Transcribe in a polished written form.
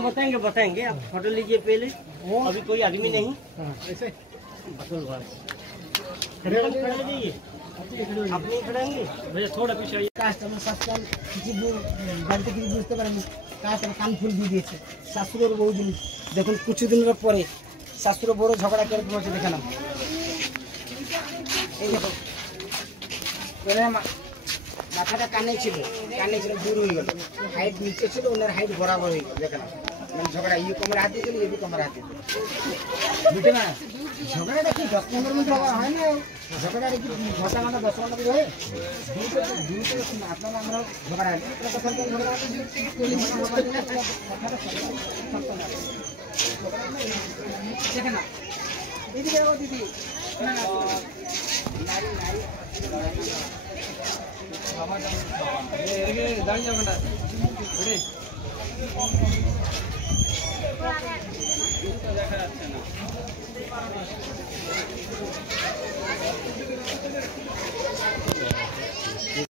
हाँ बताएंगे बताएंगे, आप फोटो लीजिए पहले। अभी कोई आदमी नहीं ऐसे बतौल खड़े जाइए, आप नहीं खड़ेंगे भैया, थोड़ा पीछे आइए। কাস্টমার সবসময় কিছু বাড়িতে কিছু বুঝতে পারেনি, কাস্টমার কান ফুল দিয়ে দিয়েছে শাশুড়ের বউ জিনিস। দেখুন কিছুদিনের পরে শাশুড় বড় ঝগড়া করে তোমাকে দেখালাম। এই দেখো মাথাটা কানে ছিল দূর হয়ে গেল, হাইট নিচে ছিল, ওনার হাইট বরাবর হয়ে গেল। দেখালাম মানে ঝগড়া ইয়ে কমর হাত দিয়েছিল, এ কমর হাত দিয়েছিল, বুঝতে না? ঝগড়াটা কি 10-15 মিনিট হয় না, ঝগড়াটা কি ঘন্টা 10 ঘন্টা হয়? আপনারা আমরা ঝগড়া দেখে না দিদি, দিদি দাঁড়িয়ে যাও ঘন্টা দেখা যাচ্ছে না।